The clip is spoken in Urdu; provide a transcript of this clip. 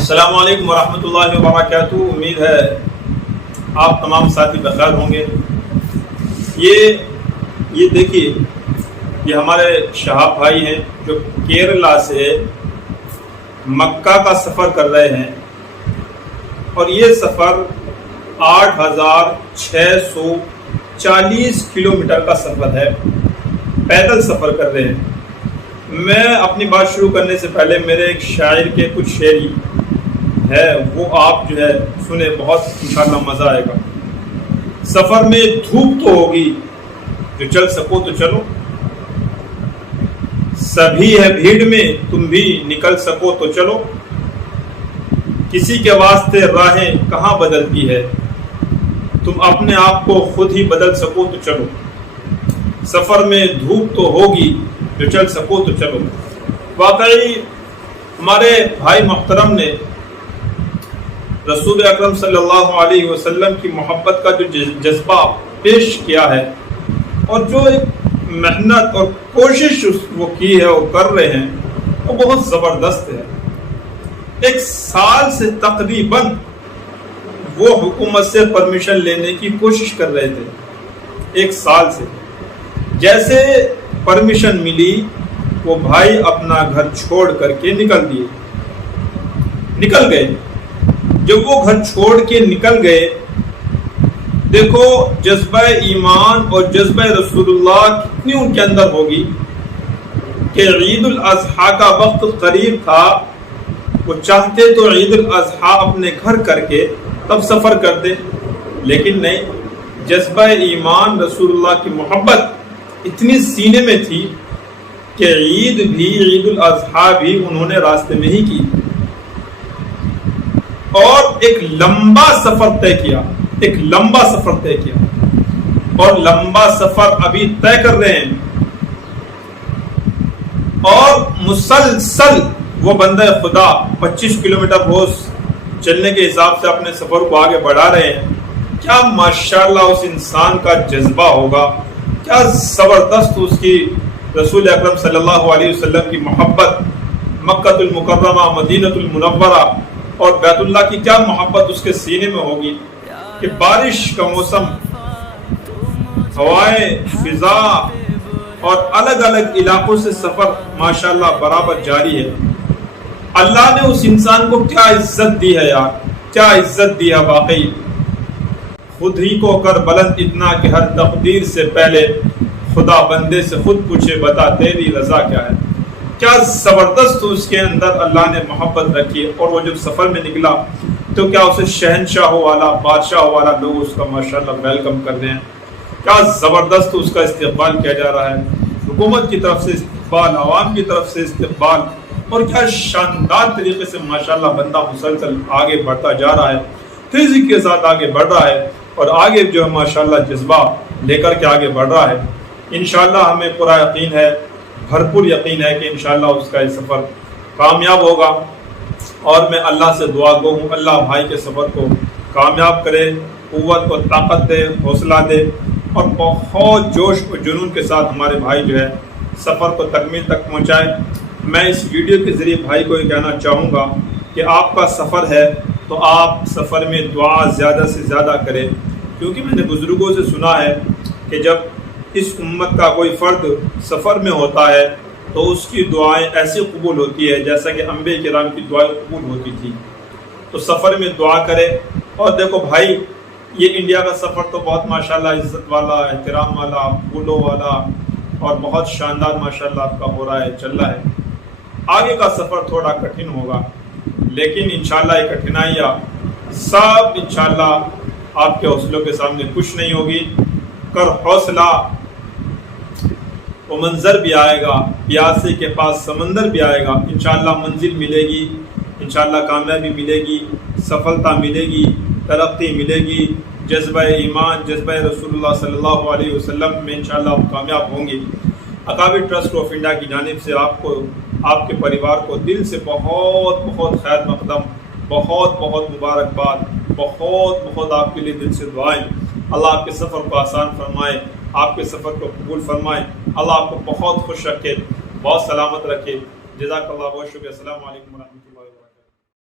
السلام علیکم ورحمۃ اللہ وبرکاتہ۔ امید ہے آپ تمام ساتھی بخیر ہوں گے۔ یہ دیکھیے، یہ ہمارے شہاب بھائی ہیں جو کیرلا سے مکہ کا سفر کر رہے ہیں، اور یہ سفر 8640 کلومیٹر کا سفر ہے، پیدل سفر کر رہے ہیں۔ میں اپنی بات شروع کرنے سے پہلے میرے ایک شاعر کے کچھ شعری ہے، وہ آپ جو ہے سنیں، بہت انشاءاللہ مزہ آئے گا۔ سفر میں دھوپ تو ہوگی، جو چل سکو تو چلو، سبھی ہے بھیڑ میں، تم بھی نکل سکو تو چلو، کسی کے واسطے راہیں کہاں بدلتی ہے، تم اپنے آپ کو خود ہی بدل سکو تو چلو، سفر میں دھوپ تو ہوگی، جو چل سکو تو چلو۔ واقعی ہمارے بھائی محترم نے رسول اکرم صلی اللہ علیہ وسلم کی محبت کا جو جذبہ پیش کیا ہے، اور جو ایک محنت اور کوشش وہ کی ہے، وہ کر رہے ہیں، وہ بہت زبردست ہے۔ 1 سال سے تقریباً وہ حکومت سے پرمیشن لینے کی کوشش کر رہے تھے، 1 سال سے۔ جیسے پرمیشن ملی، وہ بھائی اپنا گھر چھوڑ کر کے نکل گئے۔ جب وہ گھر چھوڑ کے نکل گئے، دیکھو جذبہ ایمان اور جذبہ رسول اللہ کتنی ان کے اندر ہوگی کہ عید الاضحیٰ کا وقت قریب تھا، وہ چاہتے تو عید الاضحیٰ اپنے گھر کر کے تب سفر کرتے، لیکن نہیں، جذبہ ایمان رسول اللہ کی محبت اتنی سینے میں تھی کہ عید الاضحیٰ بھی انہوں نے راستے میں ہی کی، اور ایک لمبا سفر طے کیا، اور لمبا سفر ابھی طے کر رہے ہیں، اور مسلسل وہ بندہ خدا 25 کلومیٹر روز چلنے کے حساب سے اپنے سفر کو آگے بڑھا رہے ہیں۔ کیا ماشاءاللہ اس انسان کا جذبہ ہوگا، کیا زبردست اس کی رسول اکرم صلی اللہ علیہ وسلم کی محبت، مکہ المکرمہ، مدینہ المنورہ اور بیت اللہ کی کیا محبت اس کے سینے میں ہوگی کہ بارش کا موسم، ہوائیں، فضا اور الگ الگ علاقوں سے سفر ماشاءاللہ برابر جاری ہے۔ اللہ نے اس انسان کو کیا عزت دی ہے یار، کیا عزت دی ہے واقعی۔ خود ہی کو کر بلند اتنا کہ ہر تقدیر سے پہلے خدا بندے سے خود پوچھے، بتا تیری رضا کیا ہے۔ کیا زبردست اس کے اندر اللہ نے محبت رکھی، اور وہ جب سفر میں نکلا تو کیا اسے شہنشاہ والا، بادشاہ والا لوگ اس کا ماشاءاللہ ویلکم کر رہے ہیں، کیا زبردست اس کا استقبال کیا جا رہا ہے، حکومت کی طرف سے استقبال، عوام کی طرف سے استقبال، اور کیا شاندار طریقے سے ماشاءاللہ بندہ مسلسل آگے بڑھتا جا رہا ہے، تیزی کے ساتھ آگے بڑھ رہا ہے، اور آگے جو ہے ماشاءاللہ جذبہ لے کر کے آگے بڑھ رہا ہے۔ انشاءاللہ ہمیں پورا یقین ہے، بھرپور یقین ہے کہ انشاءاللہ اس کا یہ سفر کامیاب ہوگا، اور میں اللہ سے دعا گو ہوں، اللہ بھائی کے سفر کو کامیاب کرے، قوت و طاقت دے، حوصلہ دے، اور بہت جوش و جنون کے ساتھ ہمارے بھائی جو ہے سفر کو تکمیل تک پہنچائے۔ میں اس ویڈیو کے ذریعے بھائی کو یہ کہنا چاہوں گا کہ آپ کا سفر ہے تو آپ سفر میں دعا زیادہ سے زیادہ کریں، کیونکہ میں نے بزرگوں سے سنا ہے کہ جب اس امت کا کوئی فرد سفر میں ہوتا ہے تو اس کی دعائیں ایسی قبول ہوتی ہے جیسا کہ انبیاء کرام کی دعائیں قبول ہوتی تھی۔ تو سفر میں دعا کرے۔ اور دیکھو بھائی، یہ انڈیا کا سفر تو بہت ماشاءاللہ عزت والا، احترام والا، پھولوں والا، اور بہت شاندار ماشاءاللہ آپ کا ہو رہا ہے، چل رہا ہے۔ آگے کا سفر تھوڑا کٹھن ہوگا، لیکن انشاءاللہ یہ کٹھنائیاں سب انشاءاللہ آپ کے حوصلوں کے سامنے کچھ نہیں ہوگی۔ کر حوصلہ، وہ منظر بھی آئے گا، پیاسے کے پاس سمندر بھی آئے گا، انشاءاللہ منزل ملے گی، انشاءاللہ کامیابی ملے گی، سفلتا ملے گی، ترقی ملے گی، جذبہ ایمان، جذبہ رسول اللہ صلی اللہ علیہ وسلم میں انشاءاللہ آپ کامیاب ہوں گے۔ اکابر ٹرسٹ آف انڈیا کی جانب سے آپ کو، آپ کے پریوار کو دل سے بہت بہت خیر مقدم، بہت بہت مبارکباد، بہت آپ کے لیے دل سے دعائیں۔ اللہ آپ کے سفر کو آسان فرمائے، آپ کے سفر کو قبول فرمائے، اللہ آپ کو بہت خوش رکھے، بہت سلامت رکھے۔ جزاک اللہ، بہت شکریہ۔ السلام علیکم ورحمۃ اللہ۔